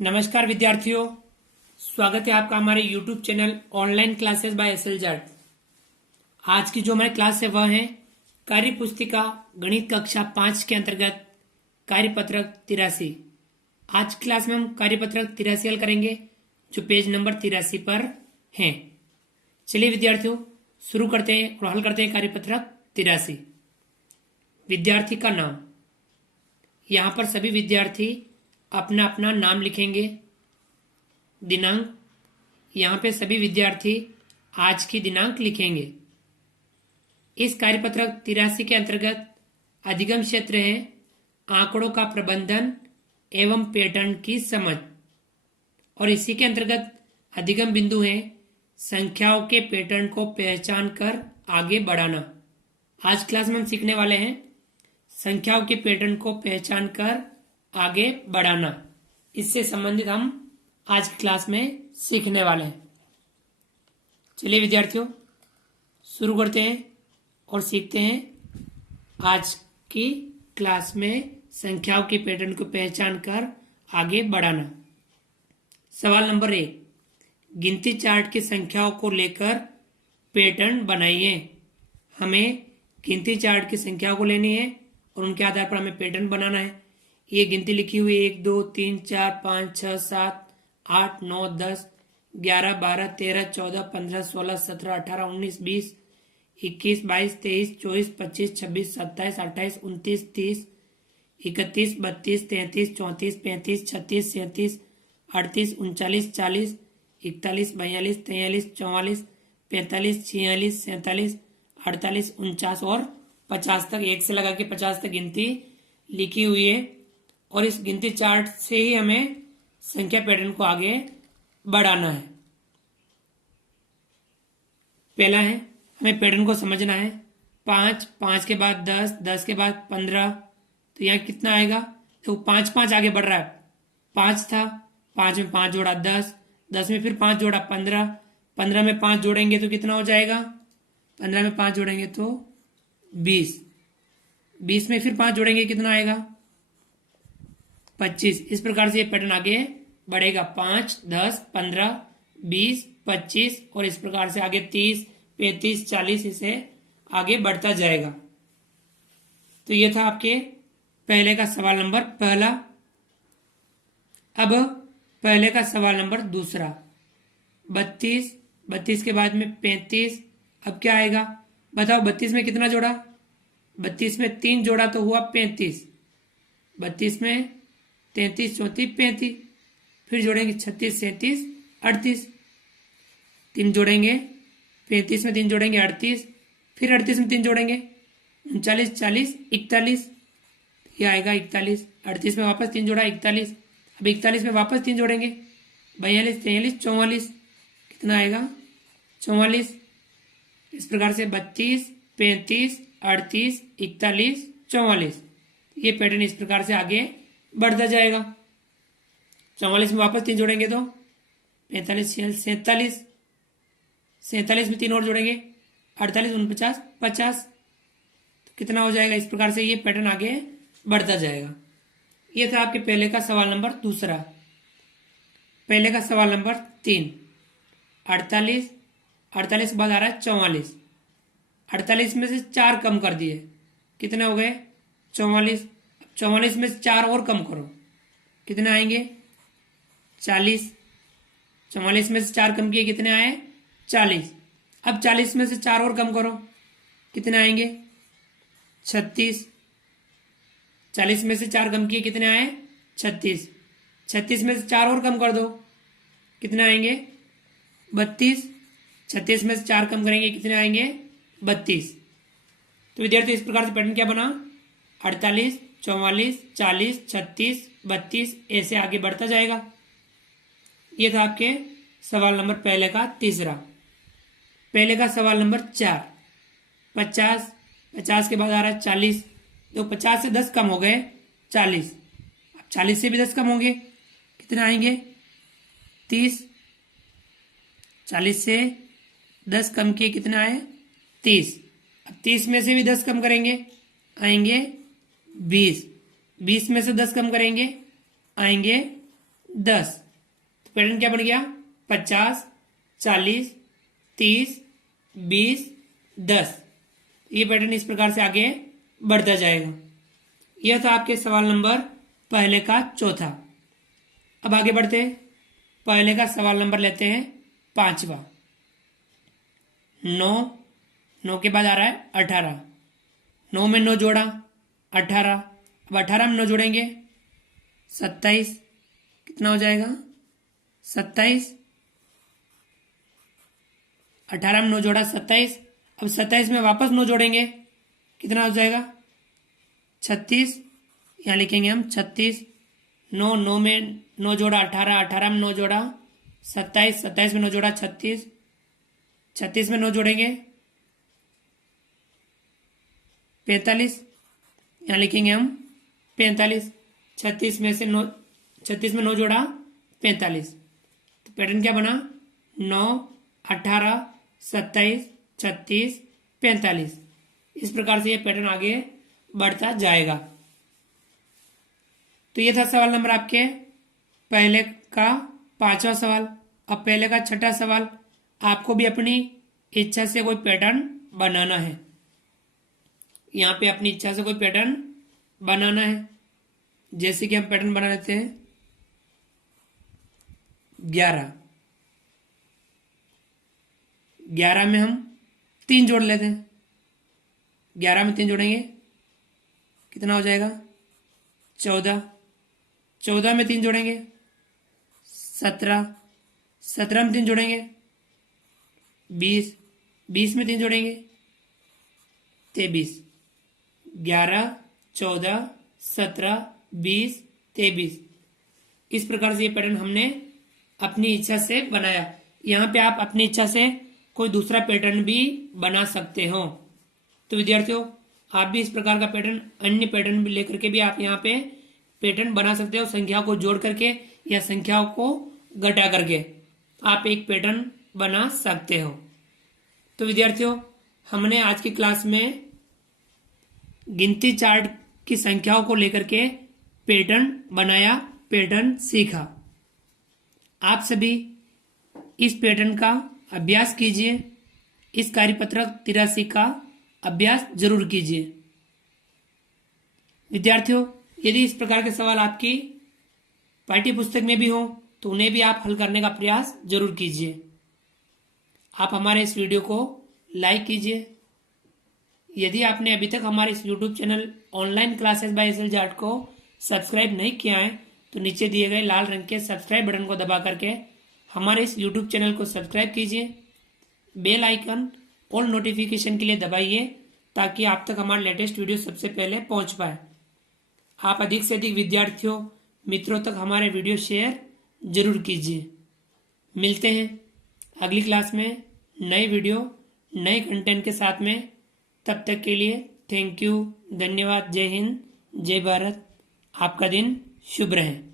नमस्कार विद्यार्थियों, स्वागत है आपका हमारे YouTube channel online classes bye SLZ। आज की जो हमारी क्लास है वह है कार्य पुस्तिका गणित कक्षा 5 के अंतर्गत कार्यपत्रक 83। आज की क्लास में हम कार्यपत्रक 83 हल करेंगे जो पेज नंबर 83 पर हैं। चलिए विद्यार्थियों शुरू करते हैं और हल करते हैं कार्यपत्रक 83। विद्यार्थी का नाम, यहाँ पर सभी विद्यार्थी अपना अपना नाम लिखेंगे। दिनांक, यहाँ पे सभी विद्यार्थी आज की दिनांक लिखेंगे। इस कार्यपत्रक 83 के अंतर्गत अधिगम क्षेत्र है आंकड़ों का प्रबंधन एवं पैटर्न की समझ, और इसी के अंतर्गत अधिगम बिंदु है संख्याओं के पैटर्न को पहचान कर आगे बढ़ाना। आज क्लास में हम सीखने वाले हैं संख्याओं के पैटर्न को पहचान कर आगे बढ़ाना। इससे संबंधित हम आज की क्लास में सीखने वाले हैं। चलिए विद्यार्थियों शुरू करते हैं और सीखते हैं आज की क्लास में संख्याओं के पैटर्न को पहचान कर आगे बढ़ाना। सवाल नंबर 1, गिनती चार्ट की संख्याओं को लेकर पैटर्न बनाइए। हमें गिनती चार्ट की संख्याओं को लेनी है और उनके आधार पर हमें पैटर्न बनाना है। ये गिनती लिखी हुई 1 2 3 4 5 6 7 8 9 10 11 12 13 14 15 16 17 18 19 20 21 22 23 24 25 26 27 28 29 30 31 32 33 34 35 36 37 38 39 40 41 42 43 44 45 46 47 48 49 और 50 तक, 1 से लगा के 50 तक गिनती लिखी हुई है। और इस गिनती चार्ट से ही हमें संख्या पैटर्न को आगे बढ़ाना है। पहला है हमें पैटर्न को समझना है। 5, 5 के बाद 10, 10 के बाद 15, तो यहाँ कितना आएगा? तो 5 5 आगे बढ़ रहा है। 5 था, 5 में 5 जोड़ा 10, 10 में फिर 5 जोड़ा 15, 15 में 5 जोड़ेंगे तो कितना हो जाएगा? 15 में 5 जोड़ेंगे तो 20, 20 में फिर 5 जोड़ेंगे कितना आएगा? 25। इस प्रकार से ये पैटर्न आगे बढ़ेगा। 5, 10, 15, 20, 25 और इस प्रकार से आगे 30, 35, 40 इसे आगे बढ़ता जाएगा। तो ये था आपके पहले का सवाल नंबर पहला। अब पहले का सवाल नंबर दूसरा, 32, 32 के बाद में 35। अब क्या आएगा बताओ? 32 में कितना जोड़ा? 32 में 3 जोड़ा तो हुआ 35। 32 में 33, 34, 35, फिर जोड़ेंगे 36, 37, 38, 3 जोड़ेंगे। 35 में 3 जोड़ेंगे 38, फिर 38 में 3 जोड़ेंगे 39, 40, 41, ये आएगा 41। 38 में वापस 3 जोड़ा 41। अब 41 में वापस 3 जोड़ेंगे 42, 43, 44, कितना आएगा? 44। इस प्रकार से 32, 35, 38, 41, 44, ये पैटर्न इस प्रकार से आगे बढ़ता जाएगा। 44 में वापस 3 जोड़ेंगे तो 45, 47, 47 में 3 और जोड़ेंगे 48, 49, 50, तो कितना हो जाएगा? इस प्रकार से ये पैटर्न आगे बढ़ता जाएगा। ये था आपके पहले का सवाल नंबर दूसरा। पहले का सवाल नंबर 3, 48, 48 के बाद आ रहा है 44। 48 में से 4 कम कर दिए, कितने हो गए? 44। 44 में से 4 और कम करो, कितने आएंगे? 40। 44 में से 4 कम किए, कितने आए? 40। अब 40 में से 4 और कम करो, कितने आएंगे? 36। 40 में से 4 कम किए, कितने आए? 36। 36 में से 4 और कम कर दो, कितने आएंगे? 32। 36 में से 4 कम करेंगे, कितने आएंगे? 32। तो विद्यार्थी इस प्रकार से पैटर्न क्या बना? 48, 44, 40, 36, 32, ऐसे आगे बढ़ता जाएगा। ये था आपके सवाल नंबर पहले का तीसरा। पहले का सवाल नंबर 4, 50, 50 के बाद आ रहा है 40, तो 50 से 10 कम हो गए 40। अब 40 से भी 10 कम होंगे, कितने आएंगे? 30। 40 से 10 कम किए, कितना आए? 30। अब 30 में से भी 10 कम करेंगे, आएंगे 20। 20 में से 10 कम करेंगे, आएंगे 10। तो पैटर्न क्या बन गया? 50, 40, 30, 20, 10। ये पैटर्न इस प्रकार से आगे बढ़ता जाएगा। यह था आपके सवाल नंबर पहले का चौथा। अब आगे बढ़ते हैं। पहले का सवाल नंबर लेते हैं पांचवा। 9 के बाद आ रहा है 18। 9 में 9 जोड़ा 18। अब 18 में 9 जोड़ेंगे 27। कितना हो जाएगा? 27। 18 में 9 जोड़ा 27। अब 27 में वापस 9 जोड़ेंगे, कितना हो जाएगा? 36। यहाँ लिखेंगे हम 36। 9 में 9 जोड़ा 18, 18 में 9 जोड़ा 27, 27 में 9 जोड़ा 36, 36 में 9 जोड़ेंगे 45। यहाँ लिखेंगे हम 45। 36 में 9 जोड़ा 45। तो पैटर्न क्या बना? 9, 18, 27, 36, 45। इस प्रकार से ये पैटर्न आगे बढ़ता जाएगा। तो ये था सवाल नंबर आपके पहले का पांचवा सवाल। अब पहले का छठा सवाल, आपको भी अपनी इच्छा से कोई पैटर्न बनाना है। यहाँ पे अपनी इच्छा से कोई पैटर्न बनाना है। जैसे कि हम पैटर्न बना लेते हैं 11। 11 में हम 3 जोड़ लेते हैं। 11 में 3 जोड़ेंगे, कितना हो जाएगा? 14। 14 में 3 जोड़ेंगे 17। 17 में 3 जोड़ेंगे 20। 20 में 3 जोड़ेंगे 23। 11, 14, 17, 20, 23। इस प्रकार से ये पैटर्न हमने अपनी इच्छा से बनाया। यहाँ पे आप अपनी इच्छा से कोई दूसरा पैटर्न भी बना सकते हो। तो विद्यार्थियों, आप भी इस प्रकार का पैटर्न, अन्य पैटर्न भी लेकर के भी आप यहाँ पे पैटर्न बना सकते हो। संख्याओं को जोड़ करके या संख्याओं को घटा करके आप एक पैटर्न बना सकते हो। तो विद्यार्थियों, हमने आज की क्लास में गिनती चार्ट की संख्याओं को लेकर के पैटर्न बनाया, पैटर्न सीखा। आप सभी इस पैटर्न का अभ्यास कीजिए। इस कार्यपत्रक 83 का अभ्यास जरूर कीजिए। विद्यार्थियों, यदि इस प्रकार के सवाल आपकी पाठ्य पुस्तक में भी हो तो उन्हें भी आप हल करने का प्रयास जरूर कीजिए। आप हमारे इस वीडियो को लाइक कीजिए। यदि आपने अभी तक हमारे इस YouTube channel online classes by SL Jat को सब्सक्राइब नहीं किया है तो नीचे दिए गए लाल रंग के सब्सक्राइब बटन को दबा करके हमारे इस यूट्यूब चैनल को सब्सक्राइब कीजिए। बेल आइकन ऑल नोटिफिकेशन के लिए दबाइए ताकि आप तक हमारा लेटेस्ट वीडियो सबसे पहले पहुंच पाए। आप अधिक से अधिक विद्यार्थियों, मित्रों तक हमारे वीडियो शेयर जरूर कीजिए। मिलते हैं अगली क्लास में नई वीडियो, नए कंटेंट के साथ में। तब तक के लिए थैंक यू, धन्यवाद। जय हिंद, जय भारत। आपका दिन शुभ रहे।